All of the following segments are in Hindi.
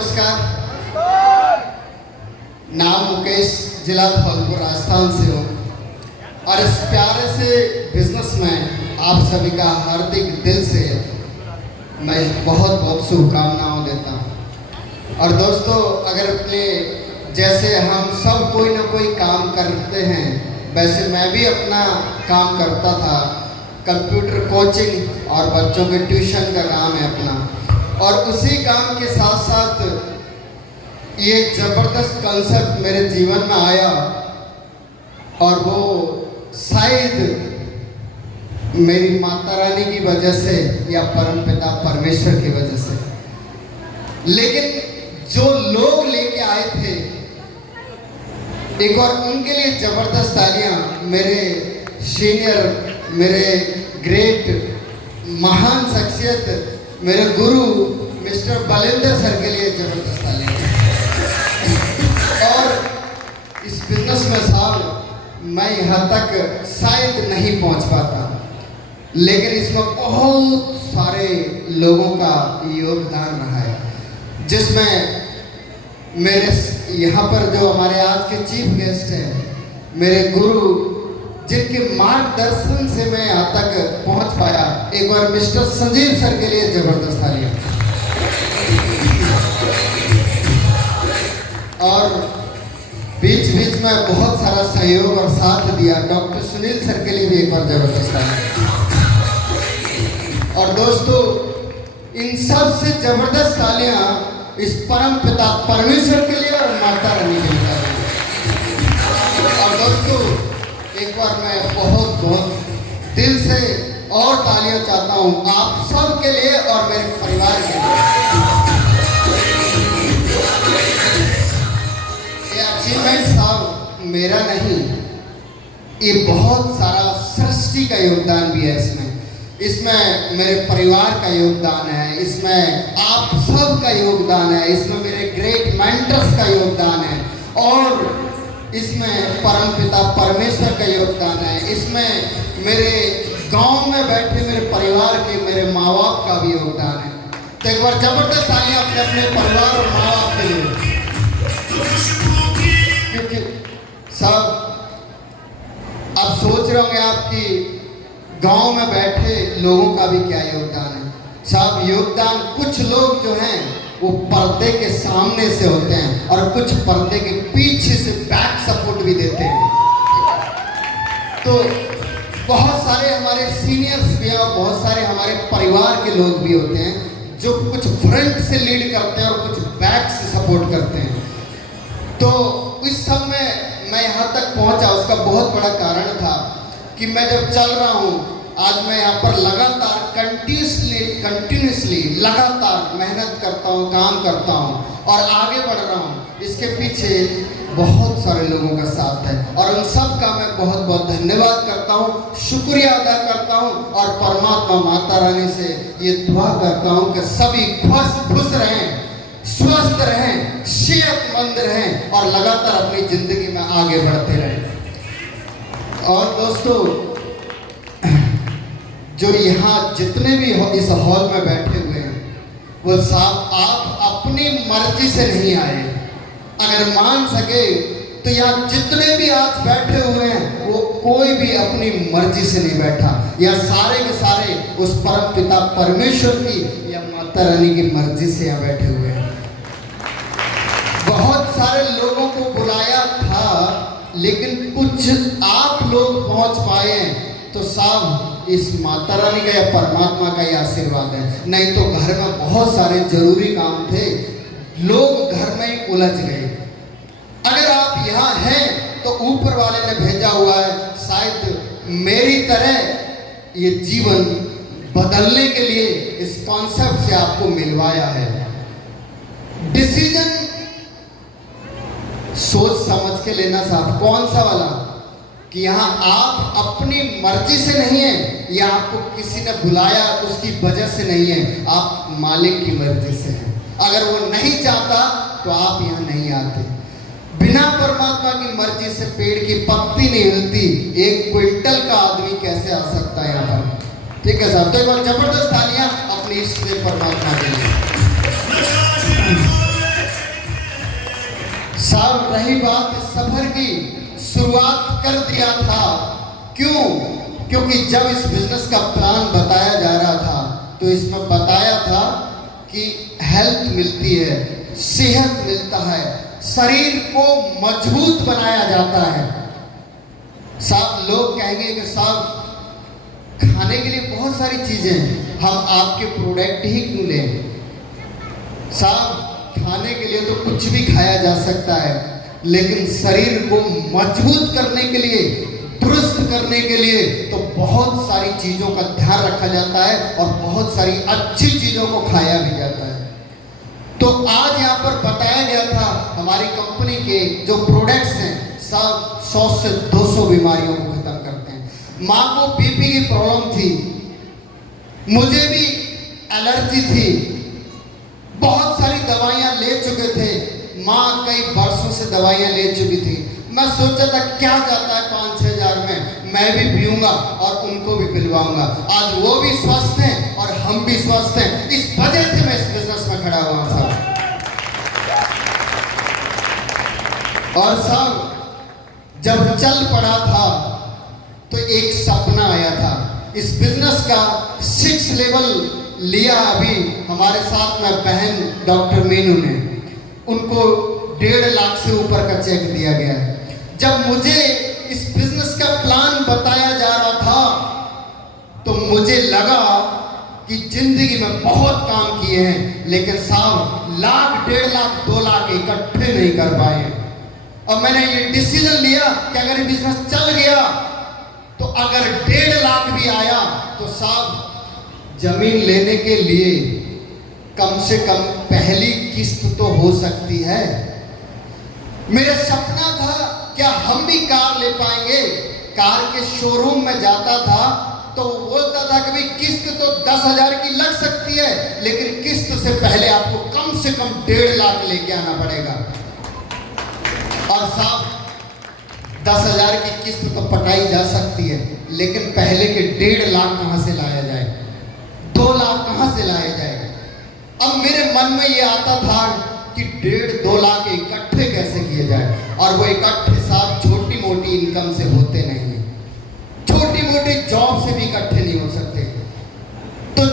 नमस्कार। नाम मुकेश, जिला धौलपुर राजस्थान से हूँ और इस प्यारे से बिजनेस में आप सभी का हार्दिक दिल से मैं बहुत बहुत शुभकामनाओं देता हूँ। और दोस्तों, अगर अपने जैसे हम सब कोई ना कोई काम करते हैं, वैसे मैं भी अपना काम करता था। कंप्यूटर कोचिंग और बच्चों के ट्यूशन का काम है अपना, और उसी काम के साथ साथ ये ज़बरदस्त कंसेप्ट मेरे जीवन में आया, और वो शायद मेरी माता रानी की वजह से या परमपिता परमेश्वर की वजह से। लेकिन जो लोग लेके आए थे, एक और उनके लिए ज़बरदस्त तालियां। मेरे सीनियर, मेरे ग्रेट महान शख्सियत, मेरे गुरु मिस्टर बलिंदर सर के लिए ज़बरदस्त तालियां। और इस बिजनेस में साहब मैं यहाँ तक शायद नहीं पहुँच पाता, लेकिन इसमें बहुत सारे लोगों का योगदान रहा है, जिसमें मेरे यहाँ पर जो हमारे आज के चीफ गेस्ट हैं, मेरे गुरु, जिनके मार्गदर्शन से मैं यहाँ तक पहुँच पाया। एक बार मिस्टर संजीव सर के लिए ज़बरदस्त तालियां। और बीच बीच में बहुत सारा सहयोग और साथ दिया डॉक्टर सुनील सर के लिए भी एक बार ज़बरदस्त तालियां। और दोस्तों, इन सब से ज़बरदस्त तालियां इस परम पिता परमेश्वर के लिए और माता रानी के लिए। और दोस्तों, एक बार मैं बहुत बहुत दिल से और तालियां चाहता हूं आप सब के लिए और मेरे परिवार के लिए। ये अचीवमेंट साहब मेरा नहीं, ये बहुत सारा सृष्टि का योगदान भी है। इसमें मेरे परिवार का योगदान है, इसमें आप सब का योगदान है, इसमें मेरे ग्रेट मेंटर्स का योगदान है, और इसमें परमपिता परमेश्वर का योगदान है, इसमें मेरे गांव में बैठे मेरे परिवार के, मेरे माँ बाप का भी योगदान है। तो एक बार ज़बरदस्त तालियां अपने अपने परिवार और माँ बाप के लिए। क्योंकि सब अब सोच रहे होंगे आपकी गांव में बैठे लोगों का भी क्या योगदान है। साहब, योगदान कुछ लोग जो हैं वो पर्दे के सामने से होते हैं, और कुछ पर्दे के पीछे से बैक सपोर्ट भी देते हैं। तो बहुत सारे हमारे सीनियर्स भी हैं, और बहुत सारे हमारे परिवार के लोग भी होते हैं जो कुछ फ्रंट से लीड करते हैं और कुछ बैक से सपोर्ट करते हैं। तो इस सब में मैं यहाँ तक पहुँचा, उसका बहुत बड़ा कारण था कि मैं जब चल रहा हूँ, आज मैं यहाँ पर लगातार कंटिन्यूसली लगातार मेहनत करता हूँ, काम करता हूँ और आगे बढ़ रहा हूँ। इसके पीछे बहुत सारे लोगों का साथ है, और उन सब का मैं बहुत बहुत धन्यवाद करता हूँ, शुक्रिया अदा करता हूँ, और परमात्मा माता रानी से ये दुआ करता हूँ कि सभी खुश रहें, स्वस्थ रहें, सेहतमंद रहें, और लगातार अपनी ज़िंदगी में आगे बढ़ते रहें। और दोस्तों, जो यहाँ जितने भी इस हॉल में बैठे हुए हैं, वो साहब आप अपनी मर्जी से नहीं आए। अगर मान सके तो यहाँ जितने भी आज बैठे हुए हैं, वो कोई भी अपनी मर्जी से नहीं बैठा। या सारे के सारे उस परम पिता परमेश्वर की या माता रानी की मर्जी से यहाँ बैठे हुए हैं। बहुत सारे लोगों को बुलाया था, लेकिन कुछ आप लोग पहुंच पाए हैं, तो साहब इस माता रानी का या परमात्मा का ही आशीर्वाद है। नहीं तो घर में बहुत सारे जरूरी काम थे, लोग घर में ही उलझ गए। अगर आप यहाँ हैं तो ऊपर वाले ने भेजा हुआ है, शायद मेरी तरह ये जीवन बदलने के लिए इस कॉन्सेप्ट से आपको मिलवाया है। डिसीजन सोच समझ के लेना साहब। कौन सा वाला? कि यहाँ आप अपनी मर्जी से नहीं है, या आपको किसी ने बुलाया उसकी वजह से नहीं है, आप मालिक की मर्जी से हैं। अगर वो नहीं चाहता तो आप यहाँ नहीं आते। बिना परमात्मा की मर्जी से पेड़ की पत्ती नहीं हिलती। एक क्विंटल का आदमी कैसे आ सकता है यहाँ पर? ठीक है साहब, तो एक बार जबरदस्त तालियां अपनी इष्ट परमात्मा के लिए। साहब रही बात इस सफर की, शुरुआत कर दिया था। क्यों? क्योंकि जब इस बिजनेस का प्लान बताया जा रहा था तो इसमें बताया था कि हेल्थ मिलती है, सेहत मिलता है, शरीर को मजबूत बनाया जाता है। साहब लोग कहेंगे कि साहब खाने के लिए बहुत सारी चीजें हैं, हम आपके प्रोडक्ट ही क्यों लें? साहब खाने के लिए तो कुछ भी खाया जा सकता है, लेकिन शरीर को मजबूत करने के लिए, दुरुस्त करने के लिए तो बहुत सारी चीजों का ध्यान रखा जाता है और बहुत सारी अच्छी चीजों को खाया भी जाता है। तो आज यहाँ पर बताया गया था हमारी कंपनी के जो प्रोडक्ट्स हैं सब 100 से 200 बीमारियों को खत्म करते हैं। माँ को बीपी की प्रॉब्लम थी, मुझे भी एलर्जी थी, बहुत सारी दवाइयाँ ले चुके थे, माँ कई वर्षों से दवाइयाँ ले चुकी थी। मैं सोचा था क्या जाता है 5-6 हज़ार में, मैं भी पीऊँगा और उनको भी पिलवाऊँगा। आज वो भी स्वस्थ हैं और हम भी स्वस्थ हैं, इस वजह से मैं इस बिजनेस में खड़ा हुआ था। और साहब जब चल पड़ा था तो एक सपना आया था, इस बिजनेस का 6 लेवल लिया अभी हमारे साथ में बहन डॉक्टर मीनू ने, उनको 1.5 लाख से ऊपर का चेक दिया गया है। जब मुझे इस बिजनेस का प्लान बताया जा रहा था तो मुझे लगा कि जिंदगी में बहुत काम किए हैं, लेकिन साहब 1 लाख, 1.5 लाख, 2 लाख इकट्ठे नहीं कर पाए। और मैंने ये डिसीजन लिया कि अगर ये बिजनेस चल गया तो अगर 1.5 लाख भी आया तो साहब जमीन लेने के लिए कम से कम पहली किस्त तो हो सकती है। मेरा सपना था क्या हम भी कार ले पाएंगे। कार के शोरूम में जाता था तो बोलता था कि भाई किस्त तो 10,000 की लग सकती है, लेकिन किस्त से पहले आपको कम से कम 1.5 लाख लेके आना पड़ेगा। और साहब 10,000 की किस्त तो पटाई जा सकती है, लेकिन पहले के 1.5 लाख कहाँ से लाया जाए, 2 लाख कहाँ से लाया जाए। अब मेरे मन में ये आता था कि 1.5-2 लाख इकट्ठे कैसे किए जाए, और वो इकट्ठे साहब छोटी मोटी इनकम से होते नहीं हैं, छोटी मोटी जॉब से भी इकट्ठे नहीं हो सकते। तो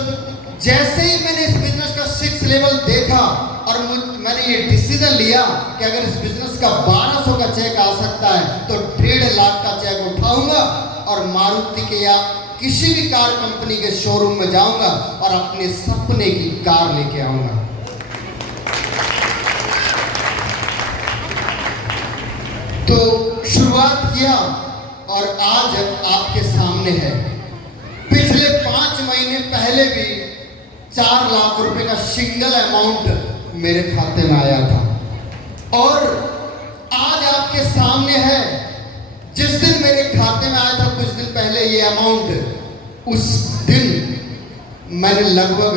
जैसे ही मैंने इस बिजनेस का 6 लेवल देखा और मैंने ये डिसीजन लिया कि अगर इस बिजनेस का 1200 का चेक आ सकता है तो 1.5 लाख का चेक उठाऊंगा और मारुति के या किसी भी कार कंपनी के शोरूम में जाऊंगा और अपने सपने की कार लेके आऊंगा। तो शुरुआत किया और आज आपके सामने है। पिछले 5 महीने पहले भी 4 लाख रुपए का सिंगल अमाउंट मेरे खाते में आया था, और आज आपके सामने है। जिस दिन मेरे खाते में आया था कुछ दिन पहले ये अमाउंट, उस दिन मैंने लगभग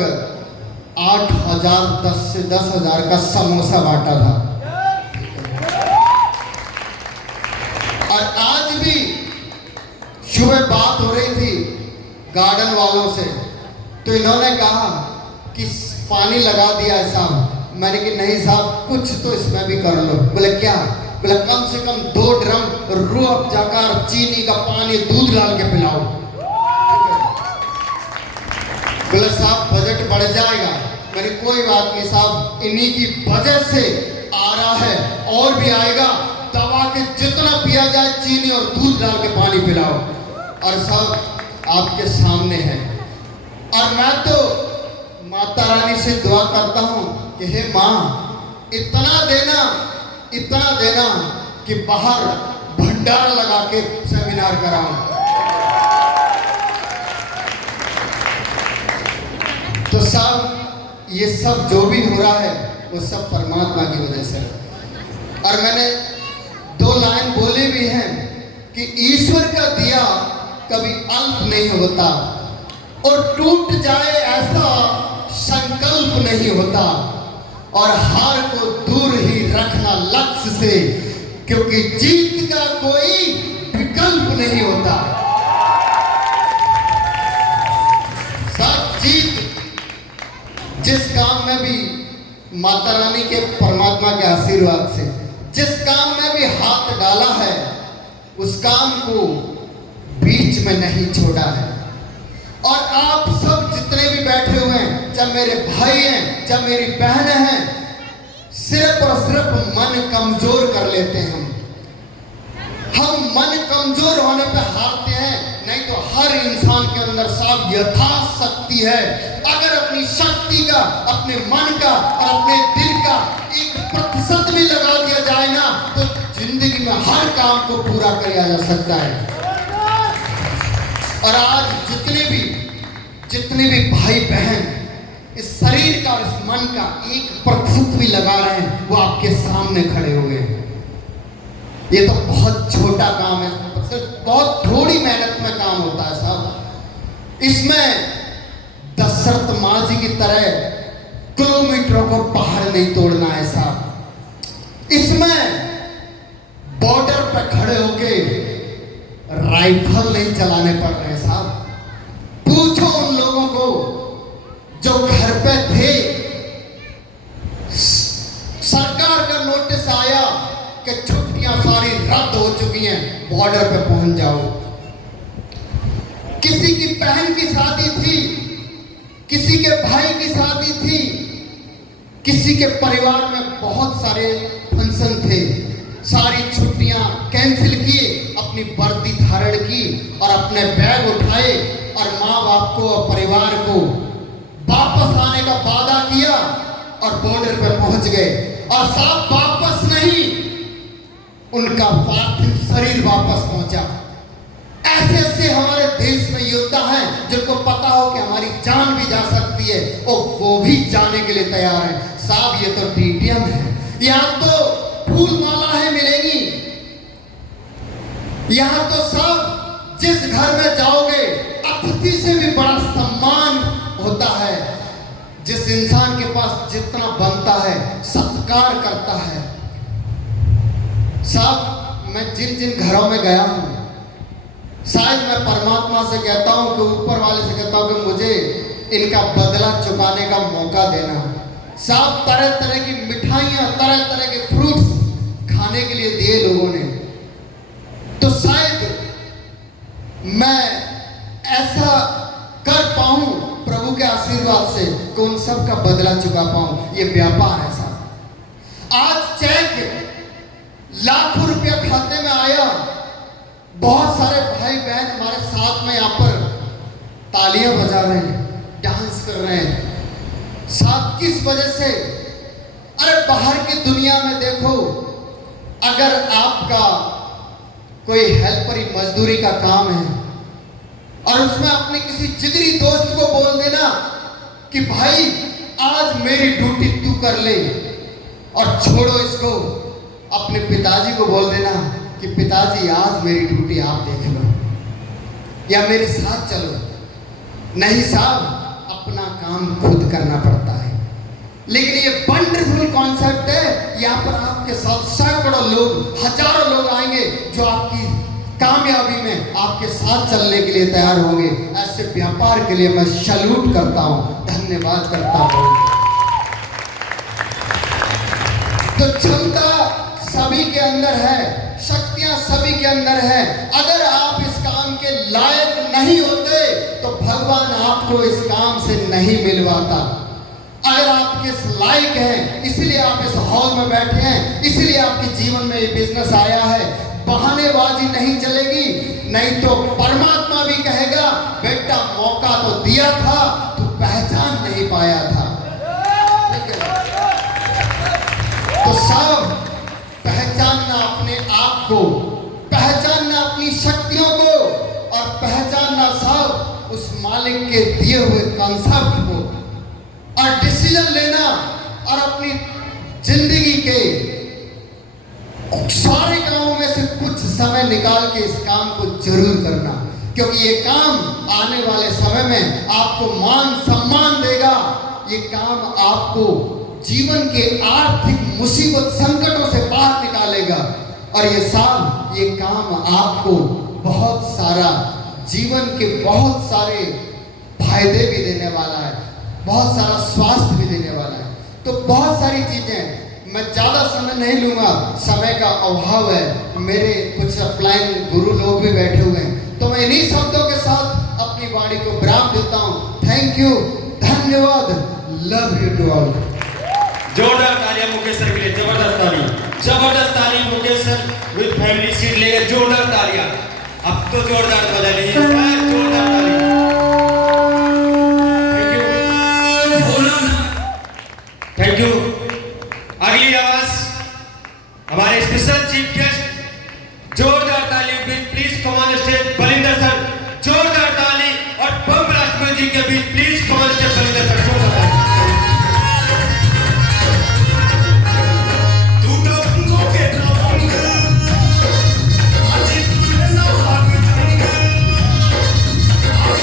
8,000, 10 से 10,000 का समोसा बांटा था। और आज भी सुबह बात हो रही थी गार्डन वालों से, तो इन्होंने कहा कि पानी लगा दिया है साहब। मैंने कि नहीं साहब कुछ तो इसमें भी कर लो। बोले क्या? बोले कम से कम 2 ड्रम रूह अफ़ज़ा का चीनी का पानी दूध डाल के पिलाओ। बोले साहब बजट बढ़ जाएगा। मैंने कोई बात नहीं साहब, इन्हीं की वजह से आ रहा है और भी आएगा। दवा के जितना पिया जाए चीनी और दूध डाल के पानी पिलाओ। और साहब आपके सामने है। और मैं तो माता रानी से दुआ करता हूँ कि हे माँ इतना देना कि बाहर भंडारा लगा के सेमिनार कराऊं। तो साहब ये सब जो भी हो रहा है वो सब परमात्मा की वजह से। और मैंने 2 लाइन बोली भी हैं कि ईश्वर का दिया कभी अल्प नहीं होता और टूट जाए ऐसा संकल्प नहीं होता, और हार को दूर ही रखना लक्ष्य से, क्योंकि जीत का कोई विकल्प नहीं होता। सब जीत जिस काम में भी माता रानी के परमात्मा के आशीर्वाद से जिस काम में भी हाथ डाला है उस काम को बीच में नहीं छोड़ा है। और आप सब जितने भी बैठे हुए हैं, चाहे मेरे भाई हैं, चाहे मेरी बहनें हैं, सिर्फ और सिर्फ मन कमजोर कर लेते हैं। हम मन कमजोर होने पे हारते हैं। नहीं तो हर इंसान के अंदर साहब यथाशक्ति है। अगर अपनी शक्ति का, अपने मन का और अपने दिल का 1% भी लगा दिया जाए ना, तो जिंदगी में हर काम को पूरा किया जा सकता है। और आज जितने भी भाई बहन इस शरीर का और इस मन का 1% भी लगा रहे हैं, वो आपके सामने खड़े हुए हैं। ये तो बहुत छोटा काम है, बहुत थोड़ी मेहनत में काम होता है साहब। इसमें दशरथ मांझी की तरह किलोमीटरों को पहाड़ नहीं तोड़ना है साहब। इसमें बॉर्डर पर खड़े होके राइफल नहीं चलाने पड़ रहे साहब। पूछो उन लोगों को जो घर पे थे, सरकार का नोटिस आया कि छुट्टियां सारी रद्द हो चुकी हैं, बॉर्डर पे पहुंच जाओ। किसी की बहन की शादी थी, किसी के भाई की शादी थी, किसी के परिवार में बहुत सारे फंक्शन थे, सारी छुट्टियां कैंसिल किए, अपनी वर्दी धारण की और अपने बैग उठाए और माँ बाप को और परिवार को वापस आने का वादा किया और बॉर्डर पर पहुंच गए। और साहब वापस नहीं, उनका पार्थिव शरीर वापस पहुंचा। ऐसे ऐसे हमारे देश में योद्धा हैं जिनको पता हो कि हमारी जान भी जा सकती है और वो भी जाने के लिए तैयार हैं। साहब ये तो डीटीएम है, यहाँ तो फूल मालाएं मिलेंगी, यहाँ तो सब जिस घर में जाओगे अतिथि से भी बड़ा सम्मान होता है। जिस इंसान के पास जितना बनता है सत्कार करता है। साहब मैं जिन जिन घरों में गया हूं, शायद मैं परमात्मा से कहता हूं कि ऊपर वाले से कहता हूं कि मुझे इनका बदला चुकाने का मौका देना। साहब तरह तरह की मिठाइयां, तरह तरह के फ्रूट्स खाने के लिए दिए लोगों ने, तो शायद मैं ऐसा कर पाऊं प्रभु के आशीर्वाद से कि उन सब का बदला चुका पाऊं। ये व्यापार है साहब। आज चेक लाखों रुपया खाते में आया, बहुत सारे भाई बहन हमारे साथ में यहाँ पर तालियां बजा रहे हैं, डांस कर रहे हैं। साथ किस वजह से? अरे बाहर की दुनिया में देखो, अगर आपका कोई हेल्परी मजदूरी का काम है और उसमें अपने किसी जिगरी दोस्त को बोल देना कि भाई आज मेरी ड्यूटी तू कर ले और छोड़ो इसको, अपने पिताजी को बोल देना कि पिताजी आज मेरी ड्यूटी आप देख लो या मेरे साथ चलो। नहीं साहब, अपना काम खुद करना पड़ता है। लेकिन ये वंडरफुल कॉन्सेप्ट है। यहाँ पर आपके साथ सैकड़ों लोग, हजारों लोग आएंगे जो आपकी कामयाबी में आपके साथ चलने के लिए तैयार होंगे। ऐसे व्यापार के लिए मैं सैल्यूट करता हूँ, धन्यवाद करता हूँ। तो क्षमता सभी के अंदर है, शक्तियां सभी के अंदर है। अगर आप इस काम के लायक नहीं होते तो भगवान आपको इस काम से नहीं मिलवाता। अगर आप इस लायक हैं, इसलिए आप इस हॉल में बैठे हैं, इसलिए आपके जीवन में ये बिजनेस आया है। बहानेबाजी नहीं चलेगी, नहीं तो परमात्मा भी कहेगा बेटा मौका तो दिया था, तू पहचान नहीं पाया था। तो सब पहचानना अपने आप को, पहचानना अपनी शक्तियों को और पहचानना सब उस मालिक के दिए हुए कॉन्सेप्ट को और डिसीजन लेना और अपनी जिंदगी के सारे कामों में से कुछ समय निकाल के इस काम को जरूर करना, क्योंकि ये काम आने वाले समय में आपको मान सम्मान देगा। ये काम आपको जीवन के आर्थिक मुसीबत संकटों से बाहर निकालेगा और ये काम आपको बहुत सारा जीवन के बहुत सारे फायदे भी देने वाला है, बहुत सारा स्वास्थ्य भी देने वाला है। तो बहुत सारी चीजें मैं ज़्यादा समय नहीं लूँगा, समय का अभाव है, मेरे कुछ अपलाइन गुरु लोग भी बैठे हुए हैं, तो मैं इन्हीं शब्दों के साथ अपनी वाणी को विराम देता हूँ। थैंक यू, धन्यवाद, लव यू टू ऑल। जोरदार तालियां मुकेश सर के लिए, जबरदस्त ताली Mukesh sir with family seat लेकर जोरदार तालियां। अब तो जोरदार बजा लीजिए।